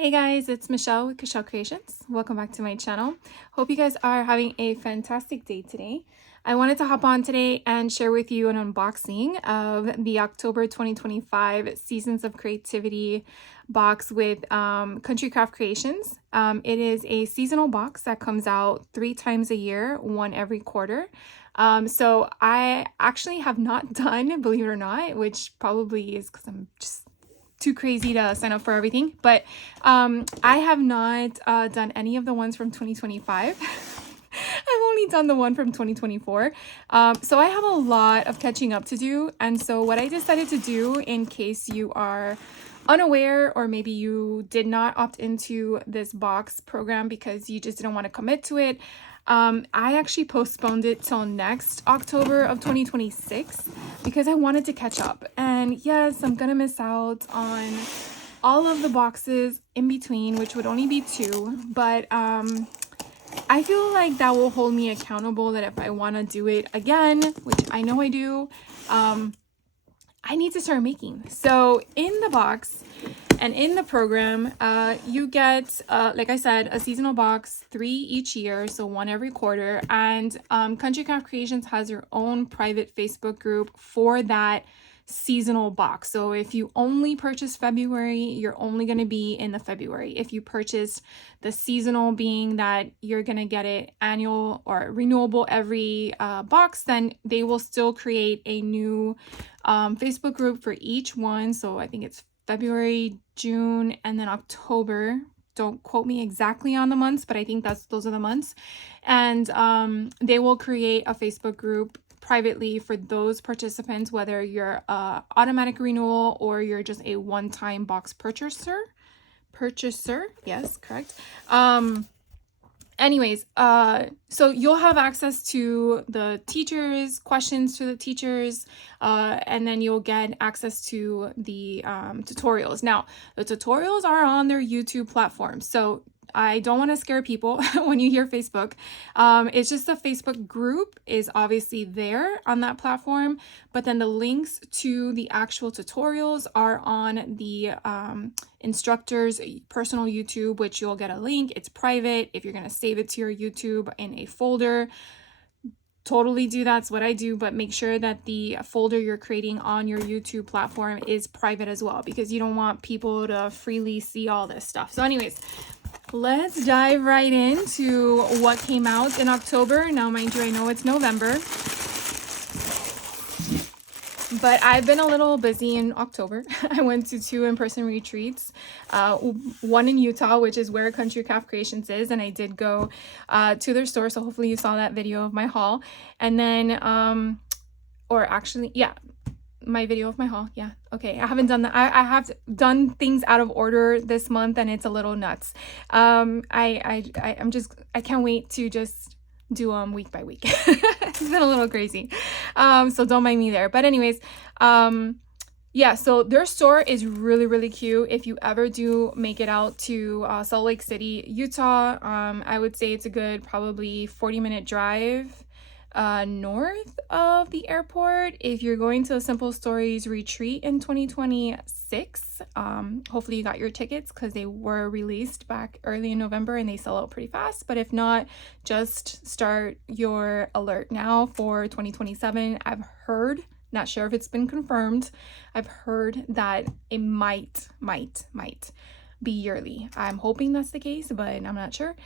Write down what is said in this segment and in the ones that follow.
Hey guys, it's Michelle with Michelle Creations. Welcome back to my channel. Hope you guys are having a fantastic day today. I wanted to hop on today and share with you an unboxing of the October 2025 Seasons of Creativity box with Country Craft Creations. It is a seasonal box that comes out 3 times a year, one every quarter. So I actually have not done, believe it or not, which probably is because I'm just too crazy to sign up for everything, but I have not done any of the ones from 2025. I've only done the one from 2024. So I have a lot of catching up to do. And so what I decided to do, in case you are unaware or maybe you did not opt into this box program because you just didn't want to commit to it, I actually postponed it till next October of 2026 because I wanted to catch up. And yes, I'm gonna miss out on all of the boxes in between, which would only be 2, but I feel like that will hold me accountable that if I want to do it again, which I know I do, I need to start making. So in the box and in the program, you get, like I said, a seasonal box, 3 each year, so 1 every quarter. And Country Craft Creations has their own private Facebook group for that seasonal box. So if you only purchase February, you're only going to be in the February. If you purchase the seasonal, being that you're going to get it annual or renewable every box, then they will still create a new Facebook group for each one. So I think it's February, June, and then October. Don't quote me exactly on the months, but I think those are the months. And they will create a Facebook group privately for those participants, whether you're a automatic renewal or you're just a one-time box purchaser. Yes, correct. Anyways, so you'll have access to the teachers, questions to the teachers, and then you'll get access to the tutorials. Now, the tutorials are on their YouTube platform, so I don't want to scare people when you hear Facebook. It's just the Facebook group is obviously there on that platform, but then the links to the actual tutorials are on the instructor's personal YouTube, which you'll get a link. It's private. If you're going to save it to your YouTube in a folder, totally do that's what I do, but make sure that the folder you're creating on your YouTube platform is private as well, because you don't want people to freely see all this stuff. So anyways, let's dive right into what came out in October. Now, mind you, I know it's November, but I've been a little busy in October. I went to 2 in-person retreats, one in Utah, which is where Country Craft Creations is, and I did go to their store, so hopefully you saw that video of my haul. And then, or actually, yeah, my video of my haul. Yeah, okay, I haven't done that. I have done things out of order this month, and it's a little nuts. I can't wait to just do them week by week. It's been a little crazy, so don't mind me there. But anyways, yeah, so their store is really cute. If you ever do make it out to Salt Lake City, Utah, I would say it's a good probably 40-minute drive north of the airport. If you're going to the Simple Stories retreat in 2026, hopefully you got your tickets, because they were released back early in November and they sell out pretty fast. But if not, just start your alert now for 2027. I've heard, not sure if it's been confirmed, I've heard that it might be yearly. I'm hoping that's the case, but I'm not sure.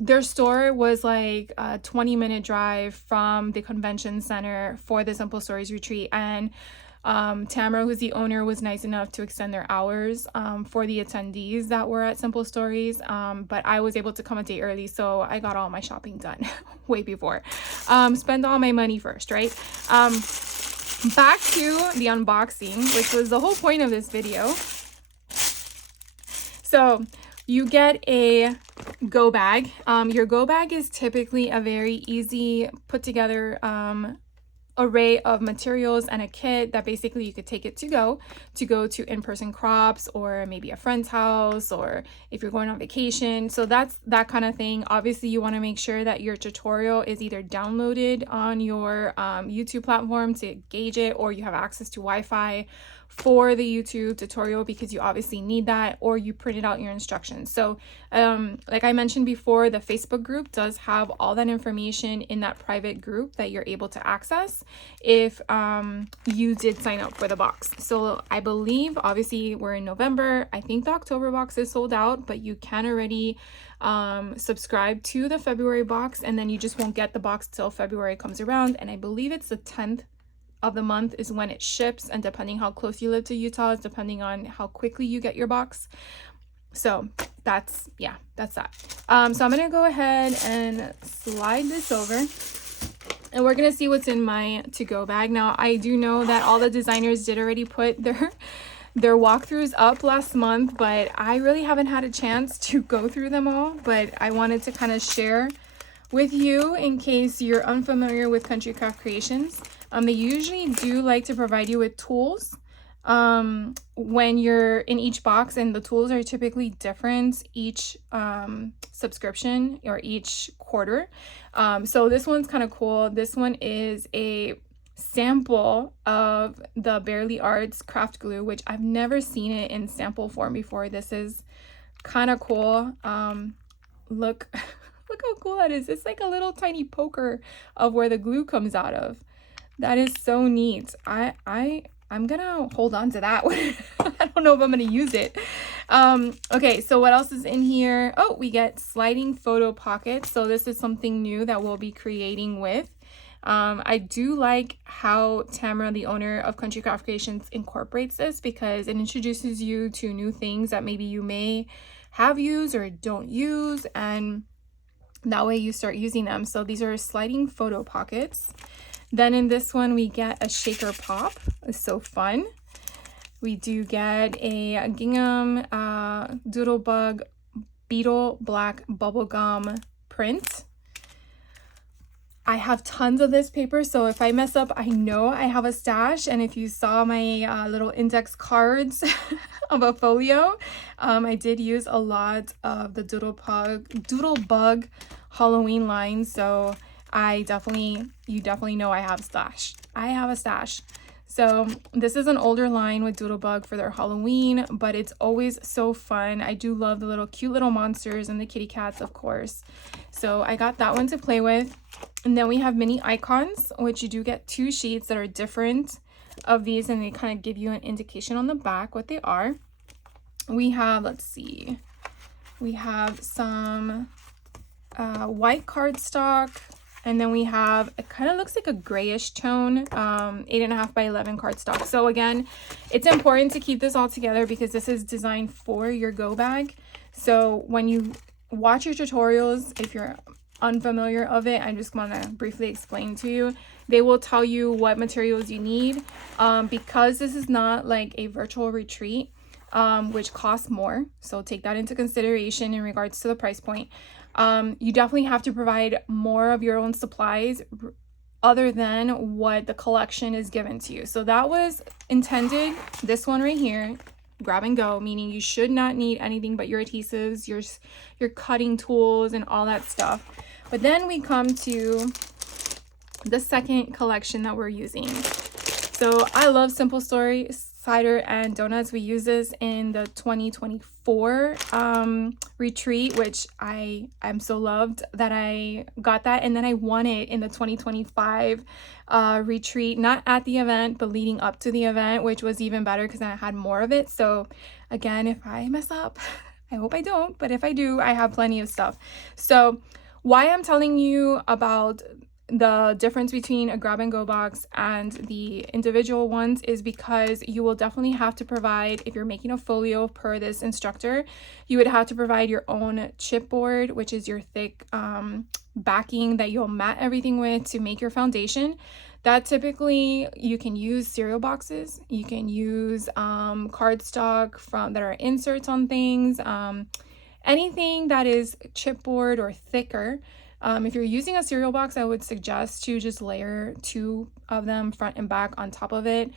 Their store was like a 20-minute drive from the convention center for the Simple Stories retreat, and Tamara, who's the owner, was nice enough to extend their hours for the attendees that were at Simple Stories, but I was able to come a day early, so I got all my shopping done way before. Spend all my money first, right? Back to the unboxing, which was the whole point of this video. So you get a go bag. Your go bag is typically a very easy put together array of materials and a kit that basically you could take it to go to in-person crops, or maybe a friend's house, or if you're going on vacation. So that's that kind of thing. Obviously you want to make sure that your tutorial is either downloaded on your YouTube platform to gauge it, or you have access to Wi-Fi for the YouTube tutorial because you obviously need that, or you printed out your instructions. So like I mentioned before, the Facebook group does have all that information in that private group that you're able to access if you did sign up for the box. So I believe, obviously we're in November, I think the October box is sold out, but you can already subscribe to the February box, and then you just won't get the box till February comes around. And I believe it's the 10th of the month is when it ships, and depending how close you live to Utah is depending on how quickly you get your box. So that's that. So I'm gonna go ahead and slide this over, and we're gonna see what's in my to-go bag. Now I do know that all the designers did already put their walkthroughs up last month, but I really haven't had a chance to go through them all. But I wanted to kind of share with you in case you're unfamiliar with Country Craft Creations. They usually do like to provide you with tools when you're in each box, and the tools are typically different each subscription or each quarter. So this one's kind of cool. This one is a sample of the Bearly Arts craft glue, which I've never seen it in sample form before. This is kind of cool. Look how cool that is. It's like a little tiny poker of where the glue comes out of. That is so neat. I'm gonna hold on to that one. I don't know if I'm gonna use it. Okay, so what else is in here? Oh, we get sliding photo pockets. So this is something new that we'll be creating with. I do like how Tamara, the owner of Country Craft Creations, incorporates this because it introduces you to new things that maybe you may have used or don't use, and that way you start using them. So these are sliding photo pockets. Then in this one, we get a shaker pop. It's so fun. We do get a gingham Doodlebug Beetle Black Bubblegum print. I have tons of this paper, so if I mess up, I know I have a stash. And if you saw my little index cards of a folio, I did use a lot of the Doodlebug Halloween line, so you definitely know I have a stash. I have a stash. So this is an older line with Doodlebug for their Halloween, but it's always so fun. I do love the little cute little monsters and the kitty cats, of course. So I got that one to play with. And then we have mini icons, which you do get 2 sheets that are different of these, and they kind of give you an indication on the back what they are. We have, let's see, we have some white cardstock. And then we have, it kind of looks like a grayish tone, 8.5 by 11 cardstock. So again, it's important to keep this all together because this is designed for your go bag. So when you watch your tutorials, if you're unfamiliar of it, I just want to briefly explain to you. They will tell you what materials you need. Because this is not like a virtual retreat, which costs more. So take that into consideration in regards to the price point. You definitely have to provide more of your own supplies other than what the collection is given to you. So that was intended, this one right here, grab and go, meaning you should not need anything but your adhesives, your cutting tools, and all that stuff. But then we come to the second collection that we're using. So I love Simple Story cider and donuts. We use this in the 2024 retreat, which I'm so loved that I got that, and then I won it in the 2025 retreat, not at the event but leading up to the event, which was even better because I had more of it. So again, if I mess up, I hope I don't, but if I do, I have plenty of stuff. So why I'm telling you about the difference between a grab and go box and the individual ones is because you will definitely have to provide, if you're making a folio per this instructor, you would have to provide your own chipboard, which is your thick backing that you'll mat everything with to make your foundation. That typically you can use cereal boxes, you can use cardstock that are inserts on things, anything that is chipboard or thicker. If you're using a cereal box, I would suggest to just layer 2 of them front and back on top of it,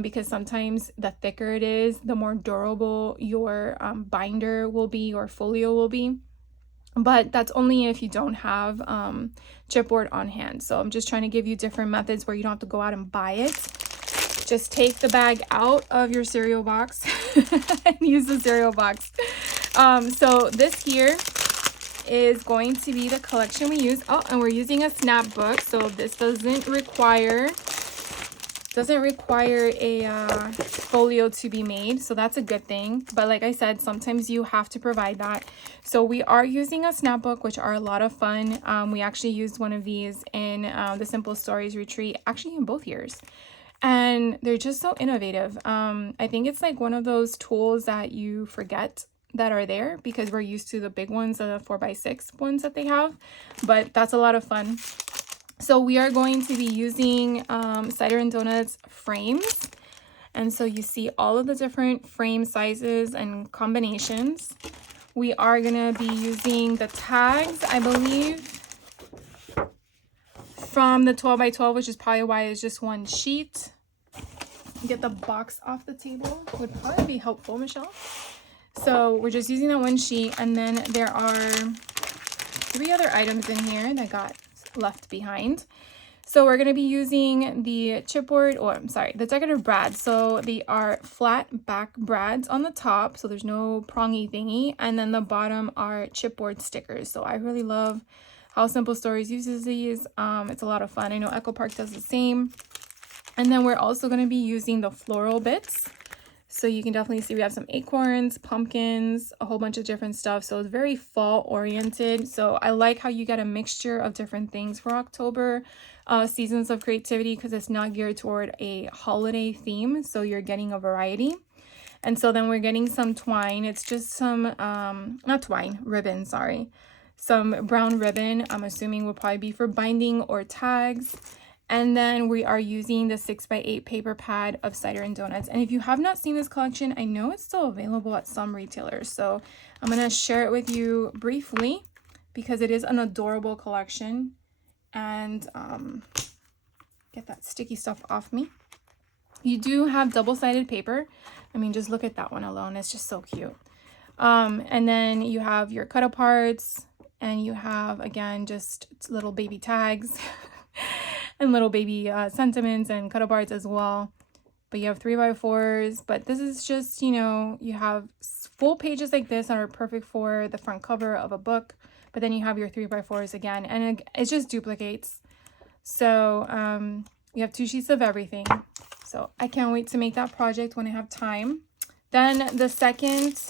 because sometimes the thicker it is, the more durable your binder will be or folio will be. But that's only if you don't have chipboard on hand. So I'm just trying to give you different methods where you don't have to go out and buy it. just take the bag out of your cereal box and use the cereal box. So this here is going to be the collection we use. Oh, and we're using a snap book, so this doesn't require a folio to be made, so that's a good thing. But like I said, sometimes you have to provide that. So we are using a snap book, which are a lot of fun. We actually used one of these in the Simple Stories retreat, actually in both years, and they're just so innovative. I think it's like one of those tools that you forget that are there because we're used to the big ones, the 4x6 ones that they have, but that's a lot of fun. So we are going to be using Cider and Donuts frames, and so you see all of the different frame sizes and combinations. We are going to be using the tags, I believe, from the 12x12, which is probably why it's just one sheet. Get the box off the table would probably be helpful, Michelle. So we're just using that one sheet, and then there are 3 other items in here that got left behind. So we're going to be using the chipboard, or I'm sorry, the decorative brads. So they are flat back brads on the top, so there's no prongy thingy, and then the bottom are chipboard stickers. So I really love how Simple Stories uses these. It's a lot of fun. I know Echo Park does the same. And then we're also going to be using the floral bits. So you can definitely see we have some acorns, pumpkins, a whole bunch of different stuff. So it's very fall oriented. So I like how you get a mixture of different things for October seasons of creativity, because it's not geared toward a holiday theme. So you're getting a variety. And so then we're getting some twine. It's just some, not twine, ribbon, sorry. Some brown ribbon, I'm assuming will probably be for binding or tags. And then we are using the 6x8 paper pad of Cider and Donuts. And if you have not seen this collection, I know it's still available at some retailers. So I'm going to share it with you briefly because it is an adorable collection. And get that sticky stuff off me. You do have double-sided paper. I mean, just look at that one alone. It's just so cute. And then you have your cut aparts, and you have, again, just little baby tags. And little baby sentiments and cut aparts as well. But you have 3x4s, but this is just, you know, you have full pages like this that are perfect for the front cover of a book, but then you have your 3x4s again, and it just duplicates. So you have 2 sheets of everything. So I can't wait to make that project when I have time. Then the second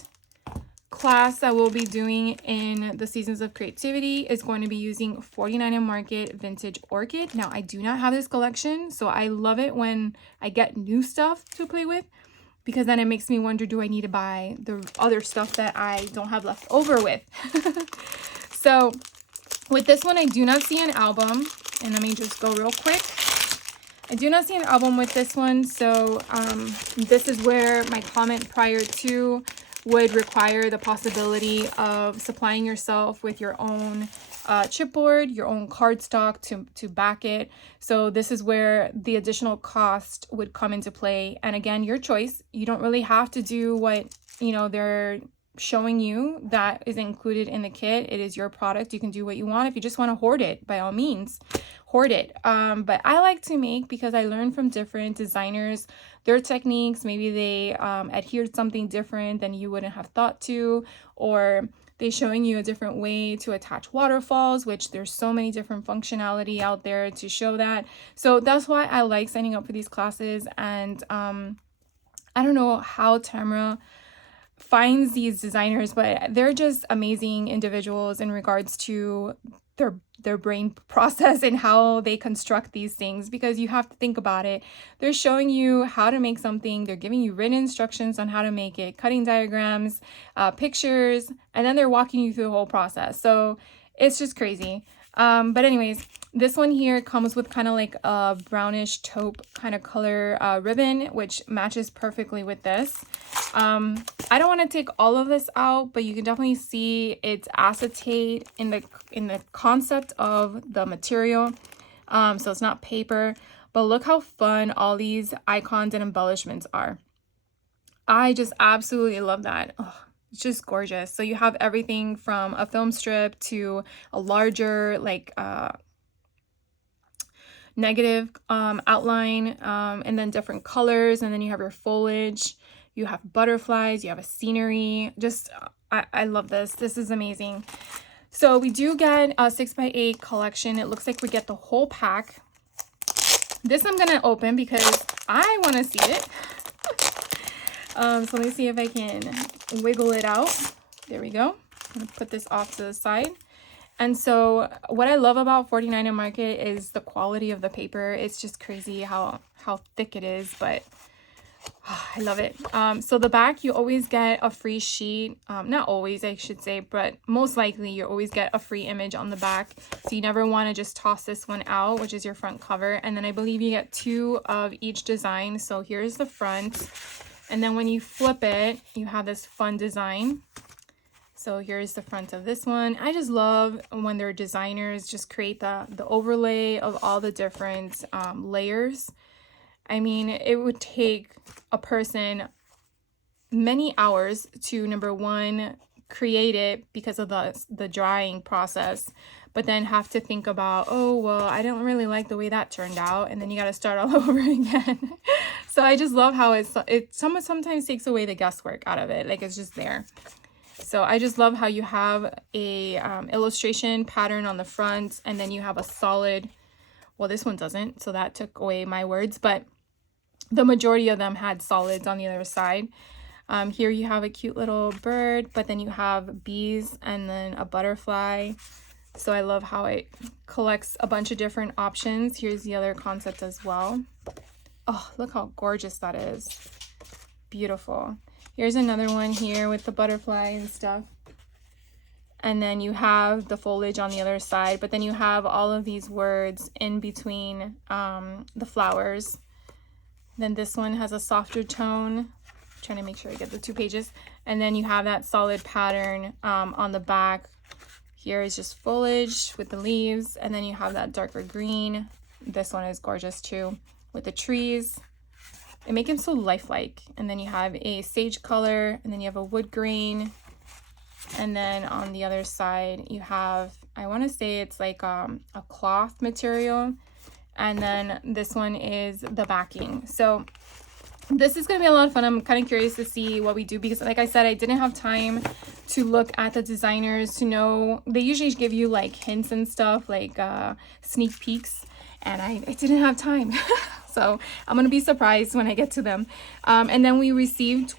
class that we'll be doing in the Seasons of Creativity is going to be using 49 & Market Vintage Orchid. Now, I do not have this collection, so I love it when I get new stuff to play with, because then it makes me wonder, do I need to buy the other stuff that I don't have left over with? So with this one, I do not see an album, and let me just go real quick. I do not see an album with this one, so this is where my comment prior to would require the possibility of supplying yourself with your own chipboard, your own cardstock to back it. So this is where the additional cost would come into play. And again, your choice. You don't really have to do what, you know, they're showing you that is included in the kit. It is your product. You can do what you want. If you just want to hoard it, by all means, hoard it. But I like to make, because I learned from different designers their techniques. Maybe they adhered something different than you wouldn't have thought to, or they're showing you a different way to attach waterfalls, which there's so many different functionality out there to show that. So that's why I like signing up for these classes. And I don't know how Tamara finds these designers, but they're just amazing individuals in regards to their brain process and how they construct these things, because you have to think about it. They're showing you how to make something, they're giving you written instructions on how to make it, cutting diagrams, pictures, and then they're walking you through the whole process. So it's just crazy. But anyways, this one here comes with kind of like a brownish taupe kind of color ribbon, which matches perfectly with this. I don't want to take all of this out, but you can definitely see it's acetate in the concept of the material. So it's not paper, but look how fun all these icons and embellishments are. I just absolutely love that. Oh, it's just gorgeous. So you have everything from a film strip to a larger, like, negative outline, and then different colors, and then you have your foliage, you have butterflies, you have a scenery. Just I love this. This is amazing. So we do get a 6x8 collection. It looks like we get the whole pack. This I'm gonna open because I want to see it. So let me see if I can wiggle it out. There we go. I'm gonna put this off to the side. And so what I love about 49 Market is the quality of the paper. It's just crazy how thick it is, but I love it. So the back, you always get a free sheet. Not always, I should say, but most likely you always get a free image on the back. So you never want to just toss this one out, which is your front cover. And then I believe you get 2 of each design. So here's the front. And then when you flip it, you have this fun design. So here's the front of this one. I just love when their designers just create the overlay of all the different layers. I mean, it would take a person many hours to, number one, create it because of the drying process, but then have to think about, oh, well, I don't really like the way that turned out, and then you got to start all over again. So I just love how it sometimes takes away the guesswork out of it. Like, it's just there. So I just love how you have a illustration pattern on the front, and then you have a solid, well, this one doesn't, so that took away my words, but the majority of them had solids on the other side. Here you have a cute little bird, but then you have bees and then a butterfly. So I love how it collects a bunch of different options. Here's the other concept as well. Oh, look how gorgeous that is. Beautiful. Here's another one here with the butterfly and stuff. And then you have the foliage on the other side, but then you have all of these words in between the flowers. Then this one has a softer tone. I'm trying to make sure I get the 2 pages. And then you have that solid pattern on the back. Here is just foliage with the leaves. And then you have that darker green. This one is gorgeous too, with the trees. They make them so lifelike. And then you have a sage color, and then you have a wood grain. And then on the other side, you have, I want to say it's like a cloth material. And then this one is the backing. So this is going to be a lot of fun. I'm kind of curious to see what we do because, like I said, I didn't have time to look at the designers to know. They usually give you like hints and stuff, like sneak peeks, and I didn't have time. So I'm going to be surprised when I get to them. And then we received 3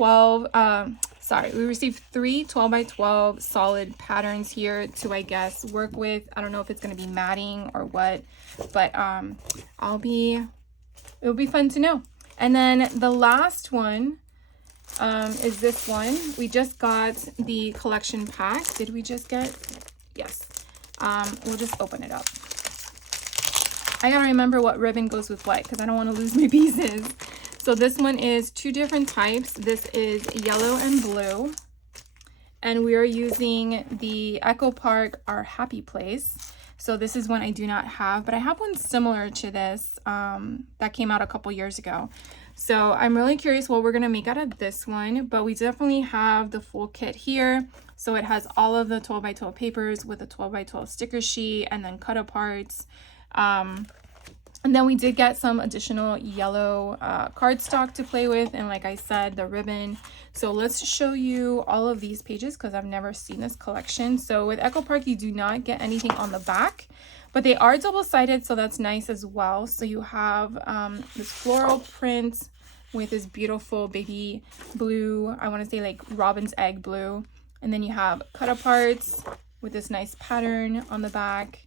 12x12 solid patterns here to, I guess, work with. I don't know if it's going to be matting or what, but it'll be fun to know. And then the last one is this one. We just got the collection pack. Did we just get? Yes. We'll just open it up. I gotta remember what ribbon goes with what because I don't want to lose my pieces. So this one is 2 different types. This is yellow and blue. And we are using the Echo Park Our Happy Place. So this is one I do not have, but I have one similar to this that came out a couple years ago. So I'm really curious what we're going to make out of this one, but we definitely have the full kit here. So it has all of the 12x12 papers with a 12x12 sticker sheet and then cut aparts. And then we did get some additional yellow cardstock to play with, and like I said, the ribbon. So let's show you all of these pages because I've never seen this collection. So with Echo Park, you do not get anything on the back, but they are double-sided, so that's nice as well. So you have this floral print with this beautiful baby blue, I want to say like robin's egg blue, and then you have cut aparts with this nice pattern on the back.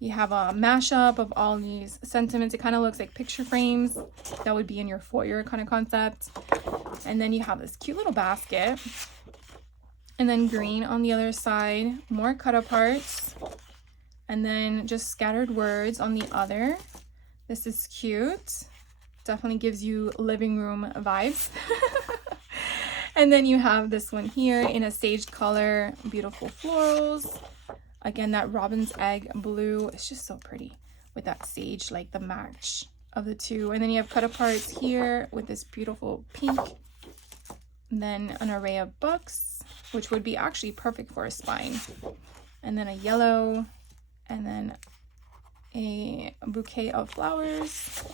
You have a mashup of all these sentiments. It kind of looks like picture frames that would be in your foyer kind of concept. And then you have this cute little basket. And then green on the other side, more cut aparts. And then just scattered words on the other. This is cute. Definitely gives you living room vibes. And then you have this one here in a sage color, beautiful florals. Again, that robin's egg blue, it's just so pretty with that sage, like the match of the two. And then you have cut aparts here with this beautiful pink. And then an array of books, which would be actually perfect for a spine. And then a yellow, and then a bouquet of flowers.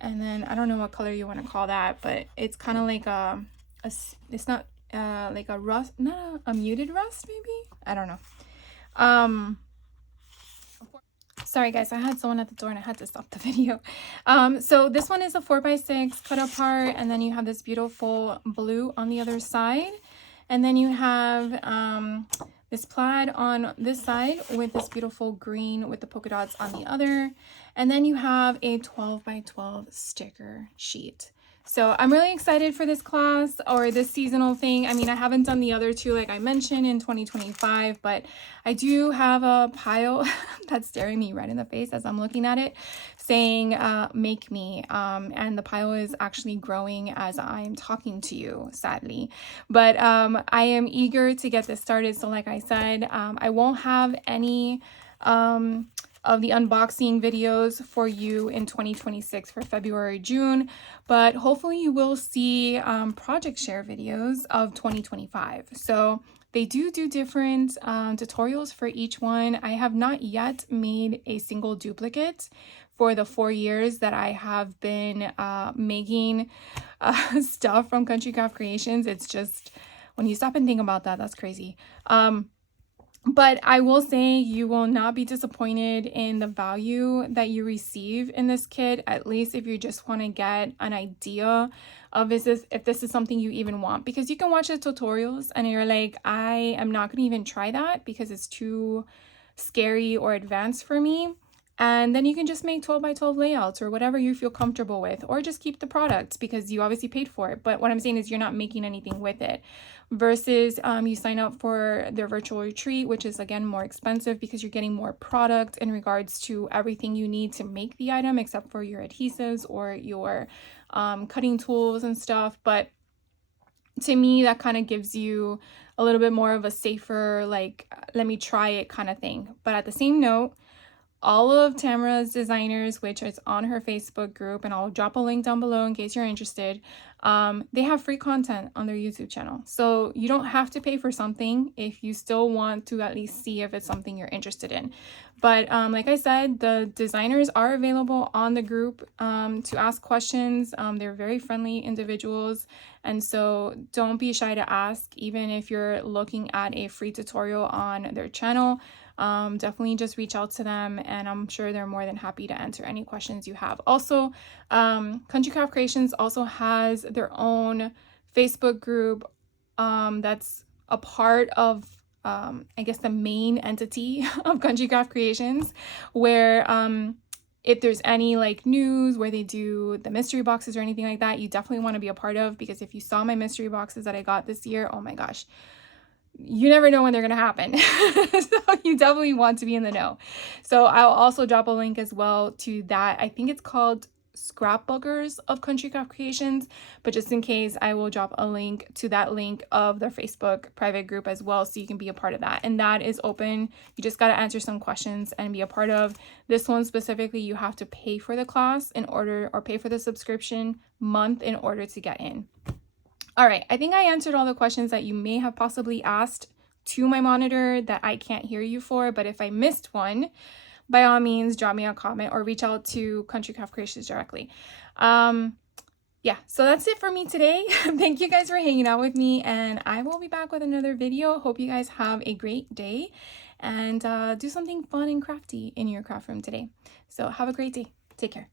And then I don't know what color you want to call that, but it's kind of like it's not like a rust, not a muted rust, maybe, I don't know. Sorry guys, I had someone at the door and I had to stop the video. So this one is a 4x6 cut apart, and then you have this beautiful blue on the other side, and then you have this plaid on this side with this beautiful green with the polka dots on the other, and then you have a 12x12 sticker sheet. So I'm really excited for this class, or this seasonal thing. I mean, I haven't done the other two like I mentioned in 2025, but I do have a pile that's staring me right in the face as I'm looking at it, saying make me, and the pile is actually growing as I'm talking to you, sadly. But I am eager to get this started. So like I said, I won't have any of the unboxing videos for you in 2026 for February, June, but hopefully you will see project share videos of 2025. So they do different tutorials for each one. I have not yet made a single duplicate for the 4 years that I have been making stuff from Country Craft Creations. It's just, when you stop and think about that, that's crazy. But I will say you will not be disappointed in the value that you receive in this kit, at least if you just want to get an idea of if this is something you even want. Because you can watch the tutorials and you're like, I am not going to even try that because it's too scary or advanced for me. And then you can just make 12x12 layouts or whatever you feel comfortable with, or just keep the products because you obviously paid for it. But what I'm saying is you're not making anything with it, versus you sign up for their virtual retreat, which is again more expensive because you're getting more product in regards to everything you need to make the item, except for your adhesives or your cutting tools and stuff. But to me, that kind of gives you a little bit more of a safer, like, let me try it kind of thing. But at the same note, all of Tamara's designers, which is on her Facebook group, and I'll drop a link down below in case you're interested, they have free content on their YouTube channel. So you don't have to pay for something if you still want to at least see if it's something you're interested in. But like I said, the designers are available on the group to ask questions. They're very friendly individuals. And so don't be shy to ask, even if you're looking at a free tutorial on their channel. Definitely just reach out to them, and I'm sure they're more than happy to answer any questions you have. Also, Country Craft Creations also has their own Facebook group that's a part of I guess the main entity of Country Craft Creations, where if there's any like news where they do the mystery boxes or anything like that, you definitely want to be a part of, because if you saw my mystery boxes that I got this year, oh my gosh, you never know when they're going to happen. So you definitely want to be in the know. So I'll also drop a link as well to that. I think it's called Scrapbookers of Country Craft Creations, but just in case, I will drop a link to that link of their Facebook private group as well, so you can be a part of that. And that is open. You just got to answer some questions and be a part of. This one specifically, you have to pay for the class in order, or pay for the subscription month in order to get in. All right, I think I answered all the questions that you may have possibly asked to my monitor that I can't hear you for, but if I missed one, by all means, drop me a comment or reach out to Country Craft Creations directly. Yeah, so that's it for me today. Thank you guys for hanging out with me, and I will be back with another video. Hope you guys have a great day, and do something fun and crafty in your craft room today. So have a great day. Take care.